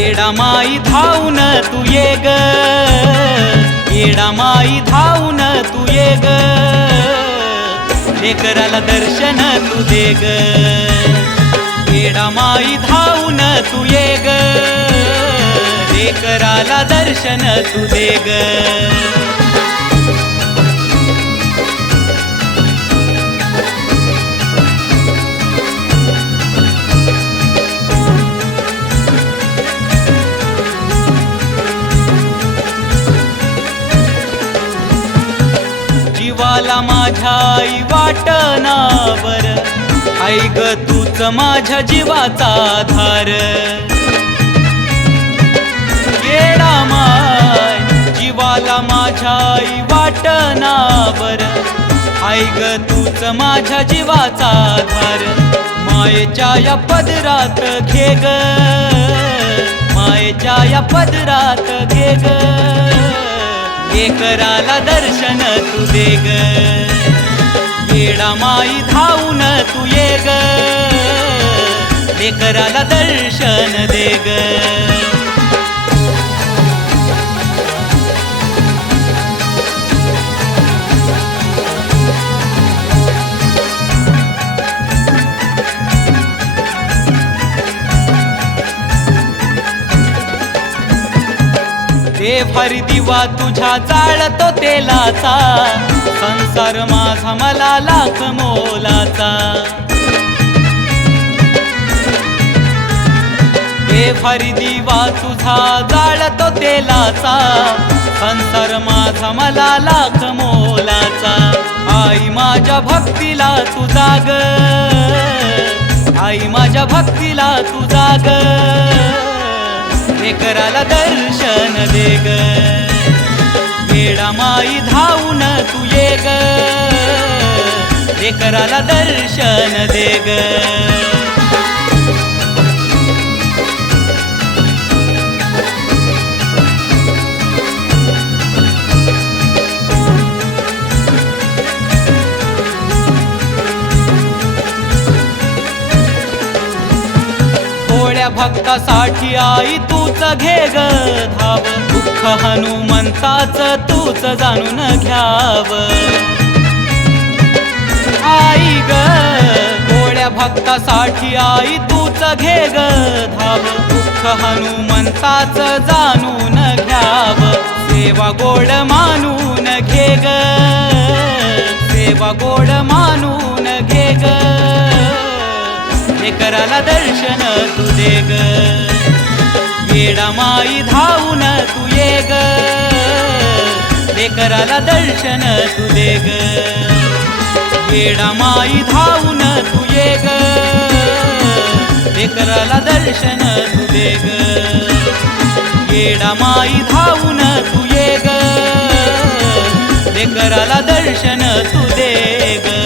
येडा माई धावून तू ये ग, येडा माई धावून तू ये ग, लेकराला दर्शन तू दे ग. येडा माई धावून तू ये ग, लेकराला दर्शन तू दे ग. जीवाला माझ्या आई वाटना बर, आई ग तूच माझ्या जीवाचा आधार. येडा माय जीवाला माझ्या आई वाटना बर, आई ग तूच माझ्या जीवाचा आधार. मायेच्या या पदरात घे ग, मायेच्या या पदरात घे ग, लेकराला दर्शन तू दे ग. येडा माई धावून तू ये ग, लेकराला दर्शन दे ग. भारी दिवा तुझ्या जाळतो तेलाचा, संसार माझा मला लाख मोलाचा. भारी दिवा तुझा जाळतो तेलाचा, संसार माझा मला लाख मोलाचा. आई माझ्या भक्तीला तू जाग, आई माझ्या भक्तीला तू जाग, लेकराला दर्शन दे ग. येडा माई धावून तू ये ग, लेकराला दर्शन दे ग. भक्तासाठी आई तूच घे ग धाव, दुःख हनुमंताच तूच जाणून घ्याव. आई ग गोड्या भक्तासाठी आई तूच घे ग धाव, दुःख हनुमंताच जाणून घ्याव. सेवा गोड मानून घे ग, सेवा गोड मानून घे ग, लेकराला दर्शन तू दे ग. येडा माई धावून तू ये ग, लेकराला दर्शन तू दे ग. येडा माई धावून तू ये ग, लेकराला दर्शन तू दे ग. येडा माई धावून तू ये ग, लेकराला दर्शन तू दे ग.